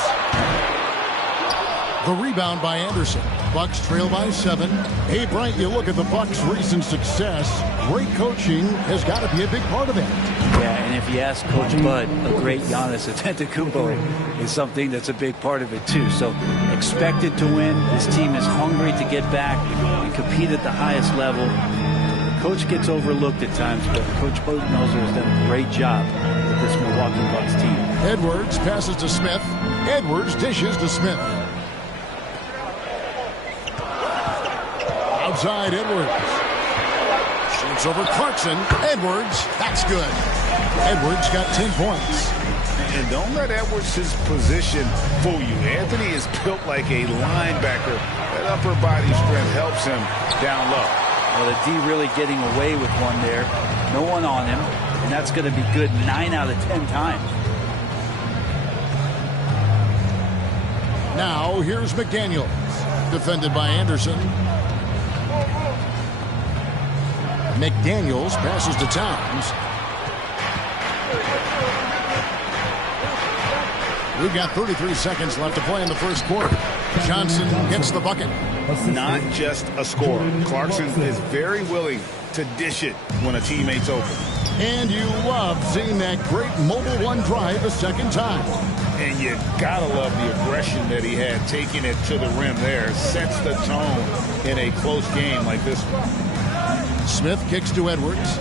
The rebound by Anderson. Bucks trail by 7. Hey, Bryant, you look at the Bucks' recent success. Great coaching has got to be a big part of it. Yeah, and if you ask Coach Bud, a great Giannis Antetokounmpo is something that's a big part of it too. So expected to win. This team is hungry to get back and compete at the highest level. The coach gets overlooked at times, but Coach Budenholzer has done a great job with this Milwaukee Bucks team. Edwards passes to Smith. Edwards dishes to Smith. Outside Edwards. Shoots over Clarkson. Edwards. That's good. Edwards got 10 points. And don't let Edwards' position fool you. Anthony is built like a linebacker. That upper body strength helps him down low. Well, the D really getting away with one there. No one on him. And that's going to be good 9 out of 10 times. Now, here's McDaniels. Defended by Anderson. McDaniels passes to Towns. We've got 33 seconds left to play in the first quarter. Johnson gets the bucket. Not just a scorer. Clarkson is very willing to dish it when a teammate's open. And you love seeing that great mobile one drive the second time. And you gotta love the aggression that he had taking it to the rim there. Sets the tone in a close game like this one. Smith kicks to Edwards.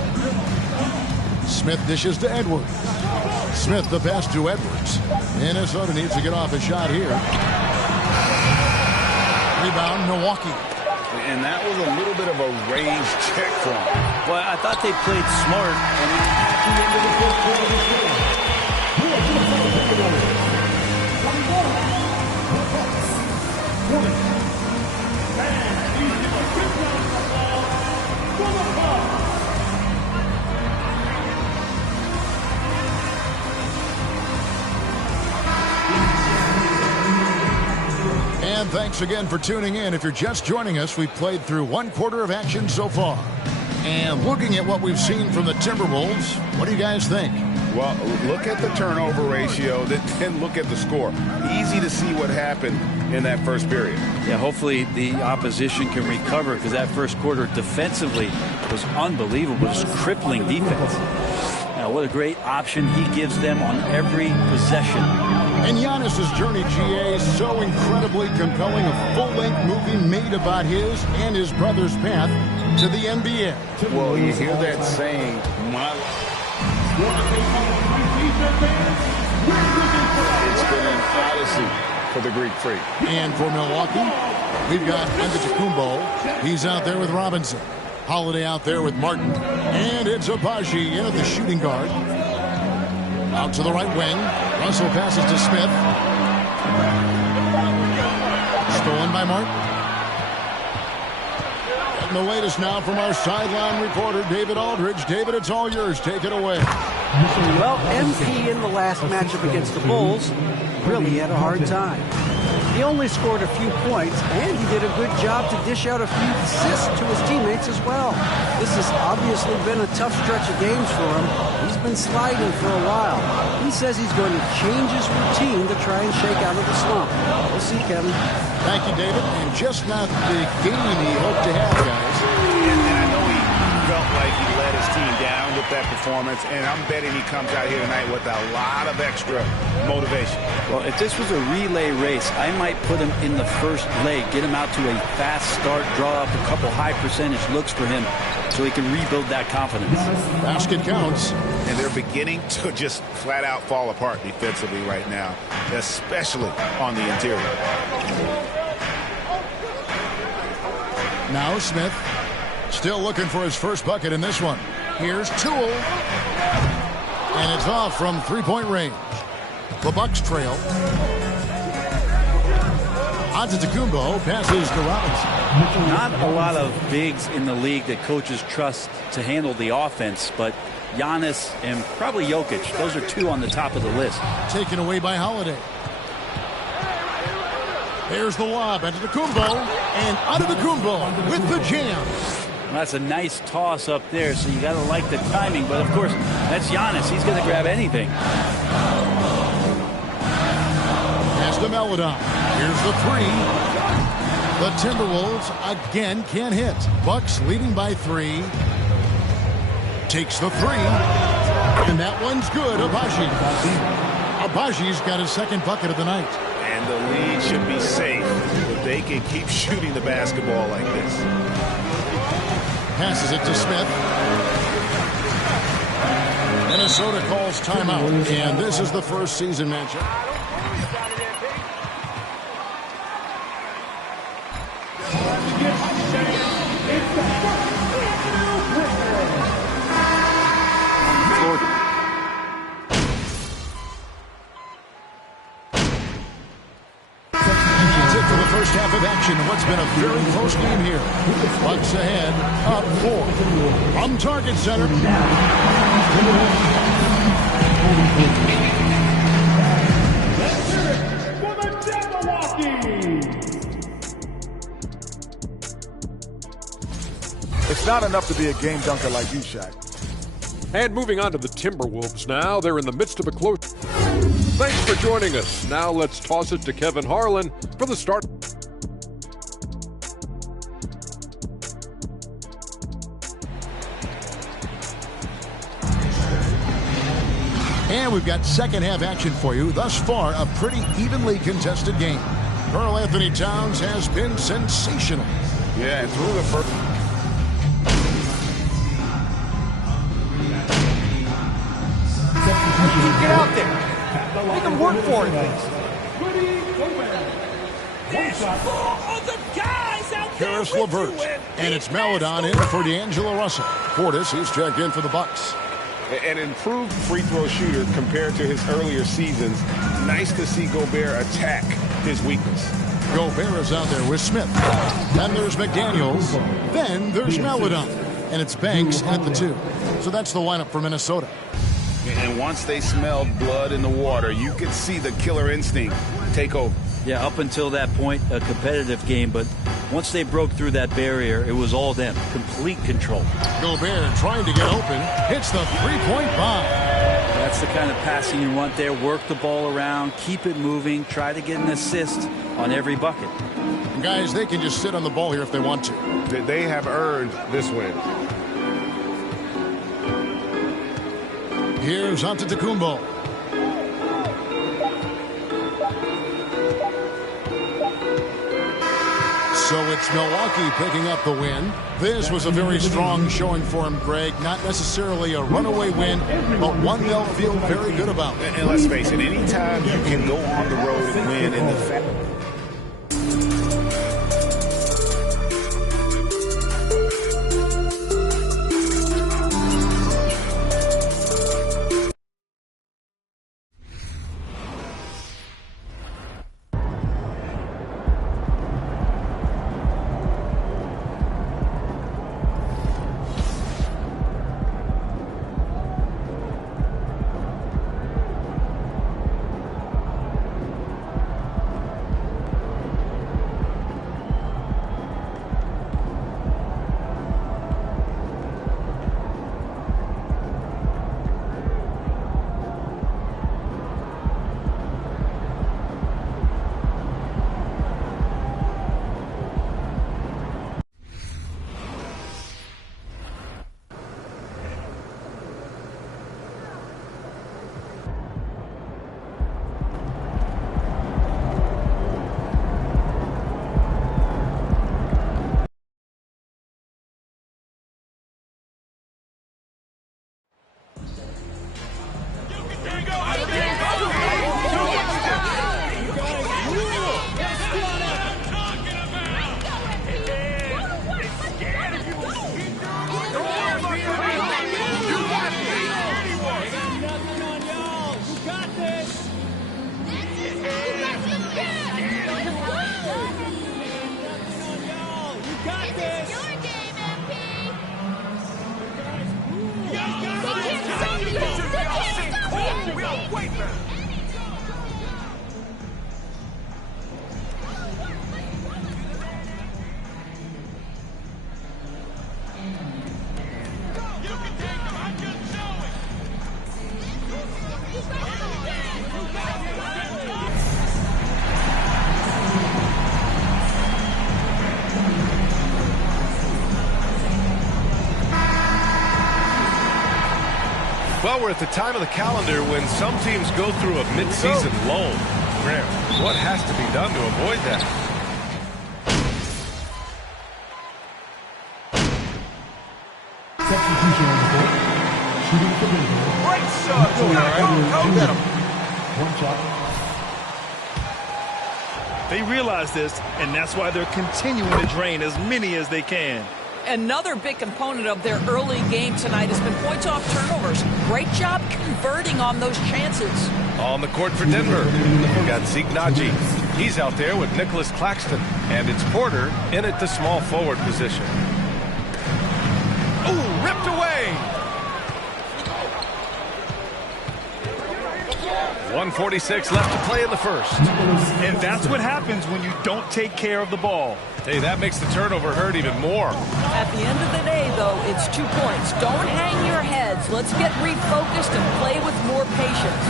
Smith dishes to Edwards. Smith the pass to Edwards. Minnesota needs to get off a shot here. Rebound, Milwaukee. And that was a little bit of a raised check from him. Well, I thought they played smart. And thanks again for tuning in. If you're just joining us, we've played through one quarter of action so far. And looking at what we've seen from the Timberwolves, what do you guys think? Well, look at the turnover ratio, then look at the score. Easy to see what happened in that first period. Yeah, hopefully the opposition can recover, because that first quarter defensively was unbelievable. Just crippling defense. Now, what a great option he gives them on every possession. And Giannis's journey, GA, is so incredibly compelling. A full-length movie made about his and his brother's path to the NBA. Well, you hear that saying, it's been an odyssey for the Greek Freak. And for Milwaukee, we've got Antetokounmpo. He's out there with Robinson. Holiday out there with Martin. And it's Agbaji in at the shooting guard. Out to the right wing. Russell passes to Smith. Stolen by Martin. And the latest now from our sideline reporter, David Aldridge. David, it's all yours. Take it away. Well, MP in the last matchup against the Bulls really had a hard time. He only scored a few points, and he did a good job to dish out a few assists to his teammates as well. This has obviously been a tough stretch of games for him. He's been sliding for a while. He says he's going to change his routine to try and shake out of the slump. We'll see, Kevin. Thank you, David. And just not the game he hoped to have, guys. And I know he felt like he let his team down with that performance, and I'm betting he comes out here tonight with a lot of extra motivation. Well, if this was a relay race, I might put him in the first leg, get him out to a fast start, draw up a couple high percentage looks for him so he can rebuild that confidence. Basket counts. And they're beginning to just flat out fall apart defensively right now, especially on the interior. Now Smith still looking for his first bucket in this one. Here's Toole. And it's off from three-point range. The Bucks trail. Antetokounmpo passes to Robinson. Not a lot of bigs in the league that coaches trust to handle the offense, but Giannis and probably Jokic, those are two on the top of the list. Taken away by Holiday. There's the lob. Antetokounmpo. And Antetokounmpo with the jam. Well, that's a nice toss up there, so you got to like the timing. But, of course, that's Giannis. He's going to grab anything. Pass to Maledon. Here's the three. The Timberwolves again can't hit. Bucks leading by 3. Takes the 3. And that one's good. Agbaji. Agbaji's got his second bucket of the night. And the lead should be safe if they can keep shooting the basketball like this. Passes it to Smith. Minnesota calls timeout. And this is the first season matchup. First half of action in what's been a very close game here. Bucks ahead, up 4. From Target Center. It's not enough to be a game dunker like you, Shaq. And moving on to the Timberwolves now. They're in the midst of a close... Thanks for joining us. Now let's toss it to Kevin Harlan for the start. And we've got second half action for you. Thus far, a pretty evenly contested game. Karl Anthony Towns has been sensational. Yeah, and through the first... Get out there. Make them work for it. Karis LeVert. And it's Maledon in for D'Angelo Russell. Portis, he's checked in for the Bucks. An improved free throw shooter compared to his earlier seasons. Nice to see Gobert attack his weakness. Gobert is out there with Smith. Then there's McDaniels. Then there's Maledon. And it's Banks at the 2. So that's the lineup for Minnesota. And once they smelled blood in the water, you could see the killer instinct take over. Yeah, up until that point, a competitive game, but once they broke through that barrier, it was all them. Complete control. Gobert trying to get open, hits the three-point bomb. That's the kind of passing you want there. Work the ball around, keep it moving, try to get an assist on every bucket. Guys, they can just sit on the ball here if they want to. They have earned this win. Here's Antetokounmpo. So it's Milwaukee picking up the win. This was a very strong showing for him, Greg. Not necessarily a runaway win, but one they'll feel very good about. And let's face it, anytime you can go on the road and win in the fact. Well, we're at the time of the calendar when some teams go through a mid-season lull. Graham, what has to be done to avoid that? Substitution on the court. Shooting for Denver. Great shot. Go get him. One shot. They realize this, and that's why they're continuing to drain as many as they can. Another big component of their early game tonight has been points off turnovers. Great job converting on those chances. On the court for Denver, we've got Zeke Naji. He's out there with Nicholas Claxton, and it's Porter in at the small forward position. Ooh, ripped away. 1:46 left to play in the first. And that's what happens when you don't take care of the ball. Hey, that makes the turnover hurt even more. At the end of the day, though, it's 2 points. Don't hang your heads. Let's get refocused and play with more patience.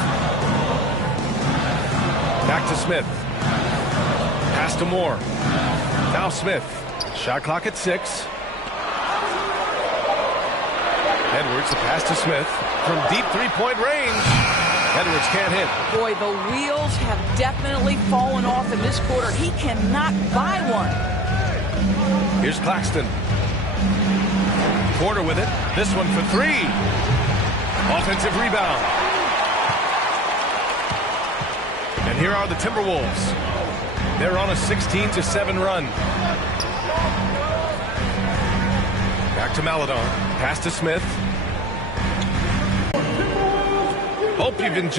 Back to Smith. Pass to Moore. Now Smith. Shot clock at 6. Edwards, the pass to Smith from deep three-point range. Edwards can't hit. Boy, the wheels have definitely fallen off in this quarter. He cannot buy one. Here's Claxton. Porter with it. This one for 3. Offensive rebound. And here are the Timberwolves. They're on a 16-7 run. Back to Maledon. Pass to Smith. Hope you've enjoyed.